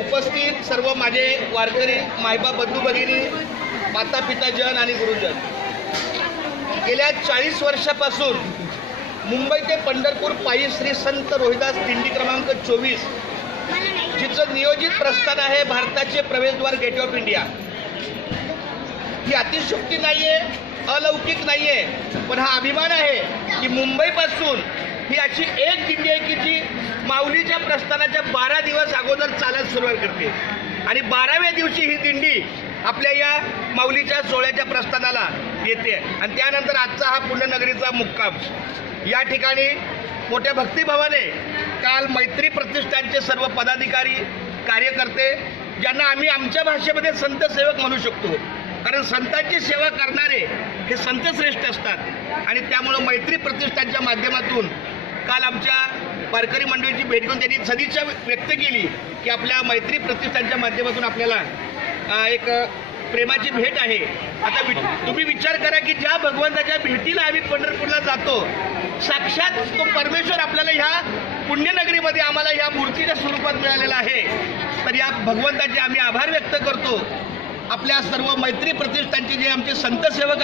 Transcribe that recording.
उपस्थित सर्व माझे वारकरी मायबा बंधू भगिनी माता पिता जन आणि गुरुजन, गेल्या 40 वर्षापासून मुंबई ते पंढरपूर पायी श्री संत रोहिदास दिंडी क्रमांक 24 जिचं नियोजित प्रस्थान आहे भारताचे प्रवेशद्वार गेट ऑफ इंडिया। ही अतिशयोक्ती नाहीये, अलौकिक नाहीये, पण हा अभिमान आहे की मुंबईपासून ही अशी एक दिंडी आहे की जी माऊलीच्या प्रस्थानाच्या 12 दिवस अगोदर चालत सुरुवात करते आणि 12व्या दिवशी ही दिंडी आपल्या या माऊलीच्या सोहळ्याच्या प्रस्थानाला येते आणि त्यानंतर आजचा हा पुण्यनगरीचा मुक्काम। या ठिकाणी मोठ्या भक्तिभावाने काल मैत्री प्रतिष्ठानचे सर्व पदाधिकारी कार्यकर्ते, ज्यांना आम्ही आमच्या भाषेमध्ये संत सेवक म्हणू शकतो, कारण संतांची सेवा करणारे हे संत श्रेष्ठ असतात आणि त्यामुळे मैत्री प्रतिष्ठानच्या माध्यमातून काल आमच्या वारकरी मंडळीची भेट घेऊन त्यांनी सदिच्छा व्यक्त केली की आपल्या मैत्री प्रतिष्ठानच्या माध्यमातून आपल्याला एक प्रेमाची भेट आहे। आता तुम्ही विचार करा की ज्या भगवंताच्या भेटीला आम्ही पंढरपूरला जातो, साक्षात तो परमेश्वर आपल्याला ह्या पुण्यनगरीमध्ये आम्हाला ह्या मूर्तीच्या स्वरूपात मिळालेला आहे, तर या भगवंताचे आम्ही आभार व्यक्त करतो। आपल्या सर्व मैत्री प्रतिष्ठानचे जे आमचे संत सेवक